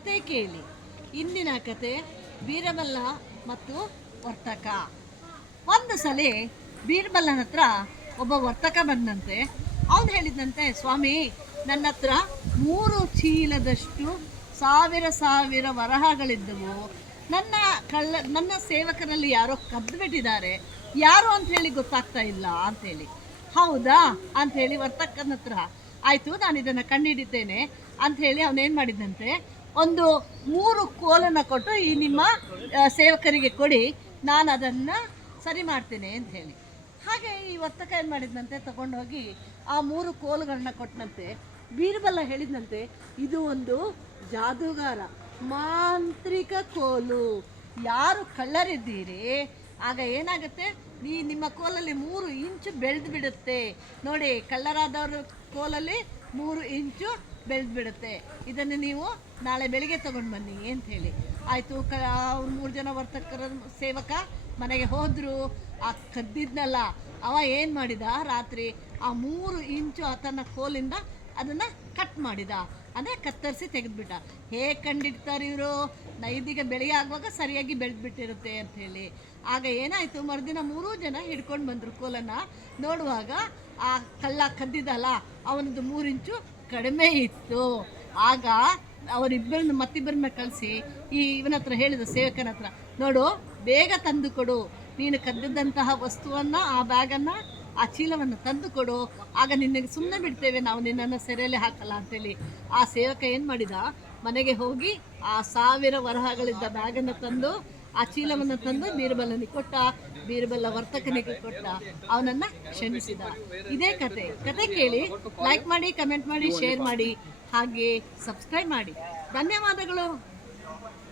ಕತೆ ಕೇಳಿ. ಇಂದಿನ ಕತೆ ಬೀರಬಲ್ಲ ಮತ್ತು ವರ್ತಕ. ಒಂದು ಸಲ ಬೀರಬಲ್ಲನ ಹತ್ರ ಒಬ್ಬ ವರ್ತಕ ಬಂದಂತೆ. ಅವನು ಹೇಳಿದಂತೆ, ಸ್ವಾಮಿ, ನನ್ನ ಹತ್ರ ಮೂರು ಚೀಲದಷ್ಟು ಸಾವಿರ ಸಾವಿರ ವರಹಗಳಿದ್ದವು. ನನ್ನ ಕಳ್ಳ, ನನ್ನ ಸೇವಕರಲ್ಲಿ ಯಾರೋ ಕದ್ದು ಬಿಟ್ಟಿದ್ದಾರೆ. ಯಾರು ಅಂತ ಹೇಳಿ ಗೊತ್ತಾಗ್ತಾ ಇಲ್ಲ ಅಂತೇಳಿ ಹೌದಾ? ಅಂಥೇಳಿ ವರ್ತಕನ ಹತ್ರ. ಆಯಿತು ನಾನು ಇದನ್ನು ಕಂಡುಹಿಡಿತೇನೆ ಅಂಥೇಳಿ ಅವನೇನು ಮಾಡಿದಂತೆ ಒಂದು ಮೂರು ಕೋಲನ್ನು ಕೊಟ್ಟು ಈ ನಿಮ್ಮ ಸೇವಕರಿಗೆ ಕೊಡಿ, ನಾನು ಅದನ್ನು ಸರಿ ಮಾಡ್ತೇನೆ ಅಂತ ಹೇಳಿ. ಹಾಗೆ ಈ ವರ್ತಕ ಏನು ಮಾಡಿದಂತೆ ತಗೊಂಡೋಗಿ ಆ ಮೂರು ಕೋಲುಗಳನ್ನ ಕೊಟ್ಟನಂತೆ ಬೀರ್ಬಲ್ಲ ಹೇಳಿದಂತೆ ಇದು ಒಂದು ಜಾದೂಗಾರ, ಮಾಂತ್ರಿಕ ಕೋಲು. ಯಾರು ಕಳ್ಳರಿದ್ದೀರಿ? ಆಗ ಏನಾಗುತ್ತೆ, ಈ ನಿಮ್ಮ ಕೋಲಲ್ಲಿ ಮೂರು ಇಂಚು ಬೆಳೆದು ಬಿಡುತ್ತೆ. ನೋಡಿ, ಕಳ್ಳರಾದವ್ರ ಕೋಲಲ್ಲಿ ಮೂರು ಇಂಚು ಬೆಳೆದು ಬಿಡುತ್ತೆ ಇದನ್ನು ನೀವು ನಾಳೆ ಬೆಳಿಗ್ಗೆ ತಗೊಂಡು ಬನ್ನಿ ಅಂತ ಹೇಳಿ. ಆಯಿತು, ಕ ಅವ್ರು ಮೂರು ಜನ ವರ್ತಕರ ಸೇವಕ ಮನೆಗೆ ಹೋದರು. ಆ ಕದ್ದಿದ್ನಲ್ಲ, ಅವ ಏನು ಮಾಡಿದ? ರಾತ್ರಿ ಆ ಮೂರು ಇಂಚು ಆತನ ಕೋಲಿಂದ ಅದನ್ನು ಕಟ್ ಮಾಡಿದ. ಅಂದರೆ ಕತ್ತರಿಸಿ ತೆಗೆದುಬಿಟ್ಟ. ಹೇಗೆ ಕಂಡಿಡ್ತಾರೆ ಇವರು? ನೈದಿಗೆ ಬೆಳಿಗ್ಗೆ ಆಗುವಾಗ ಸರಿಯಾಗಿ ಬೆಳೆದ್ಬಿಟ್ಟಿರುತ್ತೆ ಅಂತ ಹೇಳಿ. ಆಗ ಏನಾಯಿತು? ಮರುದಿನ ಮೂರೂ ಜನ ಹಿಡ್ಕೊಂಡು ಬಂದರು ಕೋಲನ್ನು. ನೋಡುವಾಗ ಆ ಕಲ್ಲ ಕದ್ದಿದ್ದಲ್ಲ ಅವನದು ಮೂರಿಂಚು ಕಡಿಮೆ ಇತ್ತು. ಆಗ ಅವರಿಬ್ಬರನ್ನು ಮತ್ತಿಬ್ಬರನ್ನ ಕಳಿಸಿ, ಈ ಇವನ ಹತ್ರ ಹೇಳಿದ ಸೇವಕನ ಹತ್ರ, ನೋಡು, ಬೇಗ ತಂದು ಕೊಡು. ನೀನು ಕದ್ದಿದ್ದಂತಹ ವಸ್ತುವನ್ನು, ಆ ಬ್ಯಾಗನ್ನು, ಆ ಚೀಲವನ್ನು ತಂದು ಕೊಡು. ಆಗ ನಿನಗೆ ಸುಮ್ಮನೆ ಬಿಡ್ತೇವೆ ನಾವು, ನಿನ್ನನ್ನು ಸೆರೆಯಲ್ಲಿ ಹಾಕಲ್ಲ ಅಂತೇಳಿ. ಆ ಸೇವಕ ಏನು ಮಾಡಿದ? ಮನೆಗೆ ಹೋಗಿ ಆ ಸಾವಿರ ವರಹಗಳಿದ್ದ ಬ್ಯಾಗನ್ನು ತಂದು ಆ ಚೀಲವನ್ನು ತಂದು ಬೀರ್ಬಲ್ಲನಿಗೆ ಕೊಟ್ಟ, ಬೀರ್ಬಲ ವರ್ತಕನಿಗೆ ಕೊಟ್ಟ, ಅವನನ್ನು ಕ್ಷಮಿಸಿದ. ಇದೇ ಕತೆ. ಕತೆ ಕೇಳಿ ಲೈಕ್ ಮಾಡಿ ಕಮೆಂಟ್ ಮಾಡಿ ಶೇರ್ ಮಾಡಿ, ಹಾಗೆ ಸಬ್ಸ್ಕ್ರೈಬ್ ಮಾಡಿ. ಧನ್ಯವಾದಗಳು.